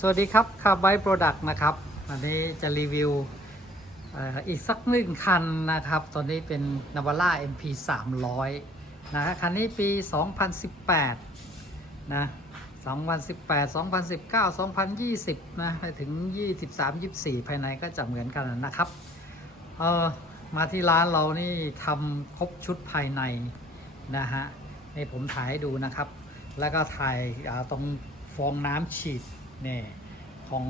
สวัสดีครับคาร์ไบโปรดักต์นะครับอันนี้จะรีวิวอ,อีกสักหนึ่งคันนะครับ ตอนนี้เป็น n a v a r a MP 300นะฮะคันนี้ปี 2018 นะ 2018 2019 2020 นะไปถึง 23 24 ภายในก็จะเหมือนกันนะครับเออมาที่ร้านเรานี่ทำครบชุดภายในนะฮะนี่ผมถ่ายให้ดูนะครับ แล้วก็ถ่ายตรงฟองน้ำฉีด นี่ของ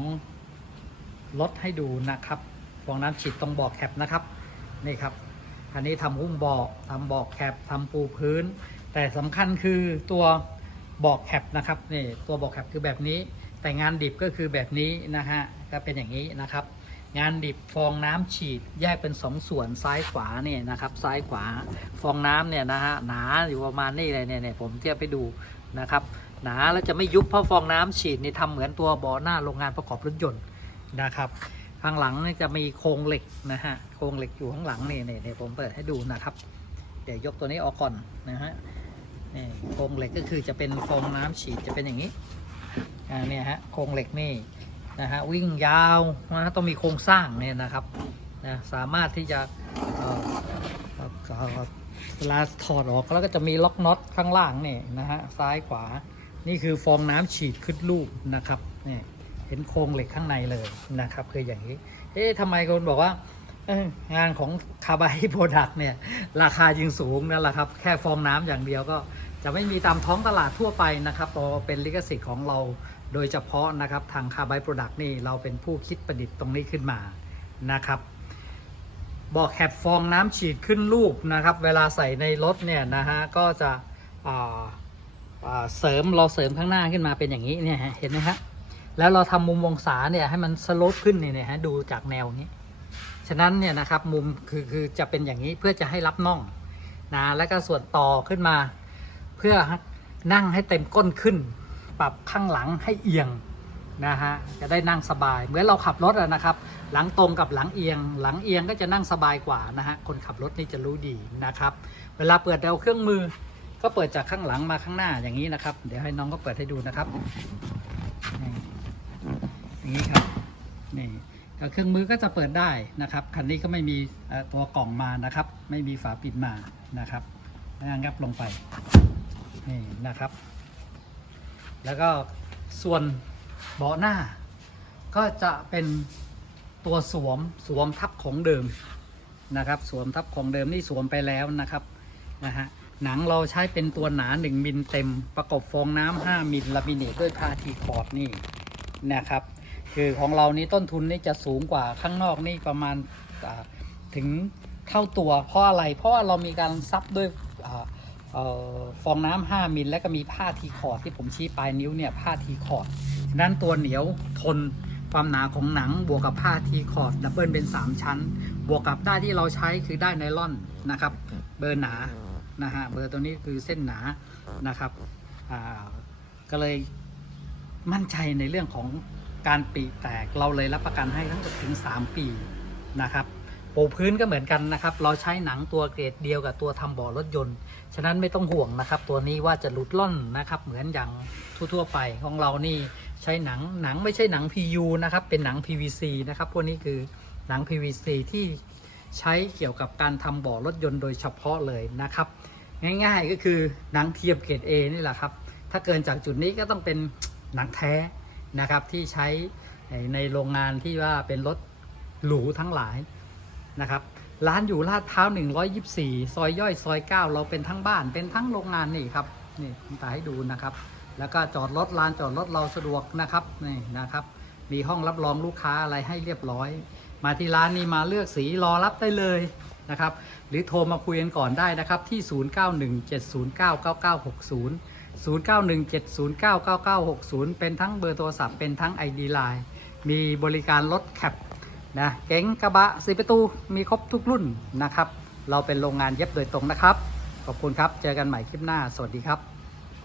รถให้ดูนะครับฟองน้ำฉีดตรงเบอแคปนะครับนี่ครับอันนี้ทำหุ้มเบอทำเบอแคปทำปูพื้น แต่สำคัญคือตัวเบอแคปนะครับนี่ตัวเบอแคปคือแบบนี้ แต่งานดิบก็คือแบบนี้นะฮะก็เป็นอย่างนี้นะครับ งานดิบฟองน้ำฉีดแยกเป็นสองส่วนซ้ายขวาเนี่ยนะครับ ซ้ายขวาฟองน้ำเนี่ยนะฮะหนาอยู่ประมาณนี้เลยเนี่ยเนี่ยผมเทียบไปดูนะครับ หนาแล้วจะไม่ยุบเพราะฟองน้ำฉีดนี่ทำเหมือนตัวบ่อหน้าโรงงานประกอบรถยนต์นะครับข้างหลังนี่จะมีโครงเหล็กนะฮะโครงเหล็กอยู่ข้างหลังนี่นี่นี่ผมเปิดให้ดูนะครับ เดี๋ยวยกตัวนี้ออกก่อนนะฮะนี่โครงเหล็กก็คือจะเป็นฟองน้ำฉีดจะเป็นอย่างนี้อ่าเนี่ยฮะโครงเหล็กนี่นะฮะวิ่งยาวนะต้องมีโครงสร้างเนี่ยนะครับนะสามารถที่จะเอ่อเอ่อเอ่อเวลาถอดออกแล้วก็จะมีล็อกน็อตข้างล่างเนี่ยนะฮะซ้ายขวา นี่คือฟองน้ำฉีดขึ้นลูกนะครับนี่เห็นโครงเหล็กข้างในเลยนะครับคืออย่างนี้ เอ๊ะทำไมคนบอกว่างานของคาบายโปรดักเนี่ย ราคายิงสูงนั่นแหละครับ แค่ฟองน้ำอย่างเดียวก็จะไม่มีตามท้องตลาดทั่วไปนะครับพราะว่าเป็นลิขสิทธิ์ของเราโดยเฉพาะนะครับทางคาร์บายโปรดักต์นี่เราเป็นผู้คิดประดิษฐ์ตรงนี้ขึ้นมานะครับบอกแคปฟองน้ำฉีดขึ้นลูกนะครับ เวลาใส่ในรถเนี่ยนะฮะก็จะอ่า เสริมเราเสริมข้างหน้าขึ้นมาเป็นอย่างนี้เนี่ยฮะเห็นไหมฮะแล้วเราทำมุมวงศาเนี่ยให้มันสโลปขึ้นเนี่ยนะฮะดูจากแนวนี้ฉะนั้นเนี่ยนะครับมุมคือคือจะเป็นอย่างนี้เพื่อจะให้รับน่องนะแล้วก็ส่วนต่อขึ้นมา เพื่อนั่งให้เต็มก้นขึ้น ปรับข้างหลังให้เอียงนะฮะจะได้นั่งสบาย เหมือนเราขับรถอะนะครับ หลังตรงกับหลังเอียง หลังเอียงก็จะนั่งสบายกว่านะฮะคนขับรถนี่จะรู้ดีนะครับ เวลาเปิดเอาเครื่องมือ ก็เปิดจากข้างหลังมาข้างหน้าอย่างนี้นะครับ เดี๋ยวให้น้องก็เปิดให้ดูนะครับอย่างนี้ครับนี่ก็เครื่องมือก็จะเปิดได้นะครับคันนี้ก็ไม่มีตัวกล่องมานะครับ ไม่มีฝาปิดมานะครับแล้วงับลงไปนี่นะครับ แล้วก็ส่วนเบาะหน้า ก็จะเป็นตัวสวมสวมทับของเดิมนะครับ สวมทับของเดิมนี่สวมไปแล้วนะครับนะฮะ หนังเราใช้เป็นตัวหนา 1 มิลเต็ม ประกบฟองน้ำ5มิลลามิเนตด้วยผ้าทีคอร์ดนี่นะครับ คือของเรานี้ต้นทุนนี่จะสูงกว่าข้างนอกนี่ประมาณถึงเท่าตัว เพราะอะไร เพราะว่าเรามีการซับด้วยออฟองน้ำ5มิลและก็มีผ้าทีคอร์ดที่ผมชี้ปลายนิ้วเนี่ยผ้าทีคอร์ดฉะนั้นตัวเหนียวทนความหนาของหนังบวกกับผ้าทีคอร์ดดับเบิลเป็น 3 ชั้น บวกกับได้าที่เราใช้คือได้ไนล่อนนะครับ เบอร์หนา นะฮะเบอร์ตัวนี้คือเส้นหนานะครับก็เลยมั่นใจในเรื่องของการปีแตกเราเลยรับประกันให้ทั้งหมดถึง 3 ปีนะครับปูพื้นก็เหมือนกันนะครับ เราใช้หนังตัวเกรดเดียวกับตัวทำบ่อรถยนต์ ฉะนั้นไม่ต้องห่วงนะครับ ตัวนี้ว่าจะหลุดล่อนนะครับเหมือนอย่างทั่วๆไปของเรานี่ใช้หนังหนังไม่ใช่หนัง PU นะครับเป็นหนัง PVC นะครับพวกนี้คือหนัง PVC ที่ ใช้เกี่ยวกับการทำบ่อรถยนต์โดยเฉพาะเลยนะครับ ง่ายๆก็คือหนังเทียมเกรด A นี่แหละครับ ถ้าเกินจากจุดนี้ก็ต้องเป็นหนังแท้นะครับที่ใช้ในโรงงานที่ว่าเป็นรถหรูทั้งหลายนะครับร้านอยู่ลาดพร้าว 124 ซอยย่อยซอย 9 เราเป็นทั้งบ้านเป็นทั้งโรงงานนี่ครับนี่ผมถ่ายให้ดูนะครับ แล้วก็จอดรถลานจอดรถเราสะดวกนะครับนี่นะครับ มีห้องรับรองลูกค้าอะไรให้เรียบร้อย มาที่ร้านนี้มาเลือกสีรอรับได้เลยนะครับ หรือโทรมาคุยกันก่อนได้นะครับที่ 0917099960 0917099960 เป็นทั้งเบอร์โทรศัพท์เป็นทั้ง ID Line มีบริการรถแคปนะเก๋งกระบะสีประตูมีครบทุกรุ่นนะครับ เราเป็นโรงงานเย็บโดยตรงนะครับ ขอบคุณครับ เจอกันใหม่คลิปหน้า สวัสดีครับ